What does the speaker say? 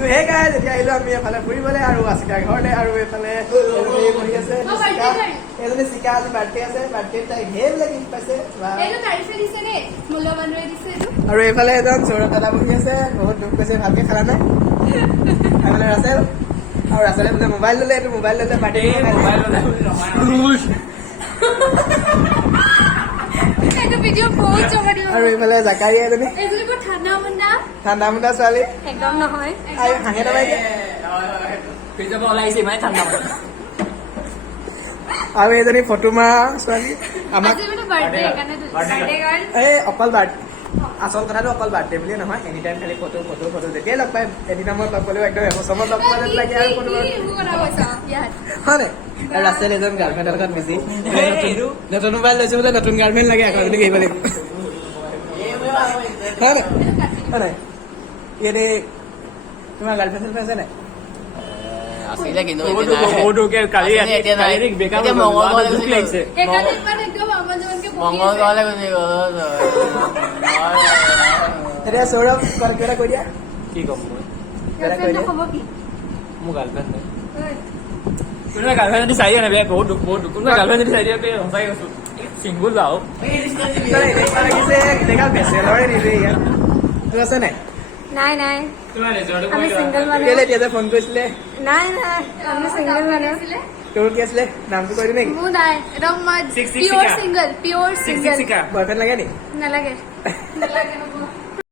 hey guys এতিয়া আহিলো আমি এফালে ফুৰিবলৈ আৰু আচিকা ঘৰলে আৰু এইফালে বহি আছে এজনী চিকা আজি বাৰ্থডে আছে বাৰ্থডে তাই সেইবিলাক গিফ্ট পাইছে আৰু এইফালে এজন সৌৰভ দাদা বহি আছে বহুত দুখ পাইছে ভালকে খালা নাই এইফালে ৰাছেল আৰু ৰাছেলে বোলে মোবাইল ললে এইটো মোবাইল ললে বাৰ্থডে মোবাইল ললে আৰু এইফালে জাকাৰিয়া এজনী ঠাণ্ডা মুণ্ডা ছোৱালী একদম নহয় হাঁহে দবাই দিয়ে আৰু এজনী ফটোমা ছোৱালী আমাক এই অকল বাৰ্থডে আচল কথাটো অকল বাৰ্থডে বুলিয়ে নহয় এনি টাইম খালি ফটো ফটো ফটো যেতিয়াই লগ পাই এদিনা মই লগ পালেও একদম এবছৰত লগ পোৱা লাগে আৰু ফটো হয় নাই আৰু ৰাছেল এজন গাৰ্লফ্ৰেণ্ডৰ লগত বিজি নতুন মোবাইল লৈছো বোলে নতুন গাৰ্লফ্ৰেণ্ড লাগে আকৌ বুলি আহিব লাগিব হয় নাই হয় নাই ইয়াতে তোমাৰ গাৰ্লফ্ৰেণ্ড আছে নাই আছিলে কিন্তু মংগলবাৰলৈ গুচি গ'ল এতিয়া সৌৰভ কিবা কৈ দিয়া কি ক'ম মই মোৰ গাৰ্লফ্ৰেণ্ড কোনোবা গাৰ্লফ্ৰেণ্ড যদি চাই দিয়া বহুত দুখ কোনোবা গাৰ্লফ্ৰেণ্ড যদি চাই দিয়া সঁচাই কৈছো চিংগুল যাও বেচেলৰে নিজে ইয়াত তোৰ আছে নাই নাই নাই তোমাৰ আমি সিঙ্গেল মানুহ এতিয়া যে ফোন কৰিছিলে নাই নাই আমি সিঙ্গেল মানুহ তোৰ কি আছিলে নামটো কৈ দিম নেকি মোৰ নাই একদম পিয়ৰ সিঙ্গেল বয়ফ্ৰেণ্ড লাগে নি নালাগে